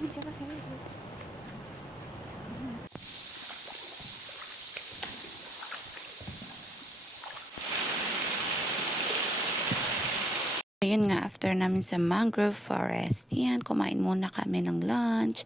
Ayun nga, after namin sa mangrove forest, yan, kumain muna kami ng lunch.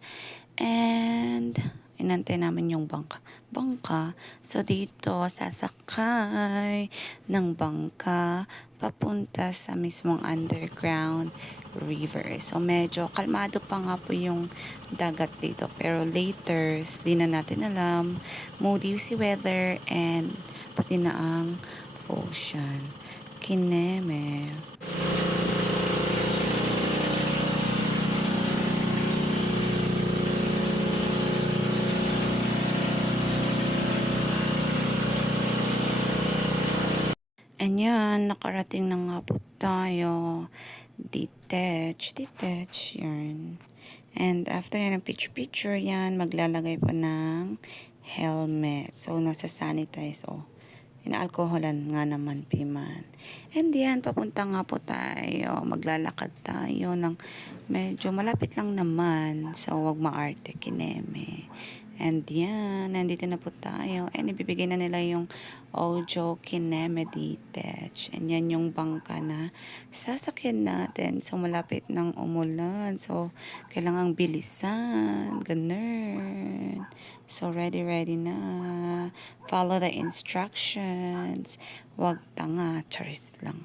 And inantay namin yung bangka. So dito, sasakay ng bangka papunta sa mismong underground river. So medyo kalmado pa nga po yung dagat dito. Pero later, di na natin alam, moody si weather and pati na ang ocean. Kineme. And yan, nakarating na nga po tayo. Detach, yan. And after yan, ng picture yan, maglalagay po ng helmet. So, nasa sanitize, oh. Inaalkoholan nga naman, piman. And yan, papunta nga po tayo. Maglalakad tayo ng medyo malapit lang naman. So, wag maarte, kineme. And yan, nandito na po tayo. And ibibigay na nila yung Ojo Kineme Detach. And yan yung bangka na sasakyan natin. So, malapit ng umulan. So, kailangang bilisan. Ganun. So, ready na. Follow the instructions. Huwag tanga. Charis lang.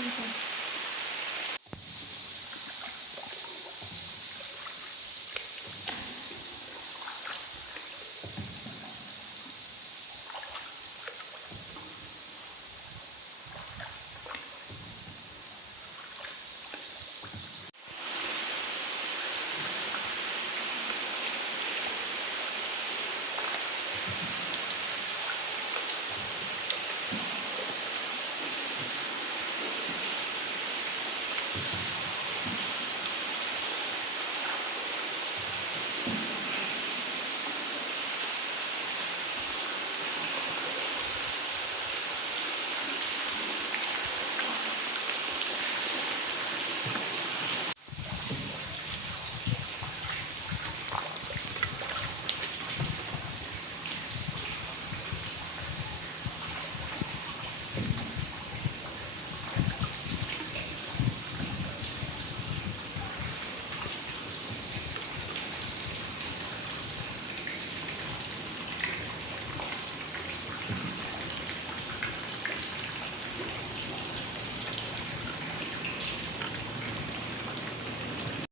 sa likod.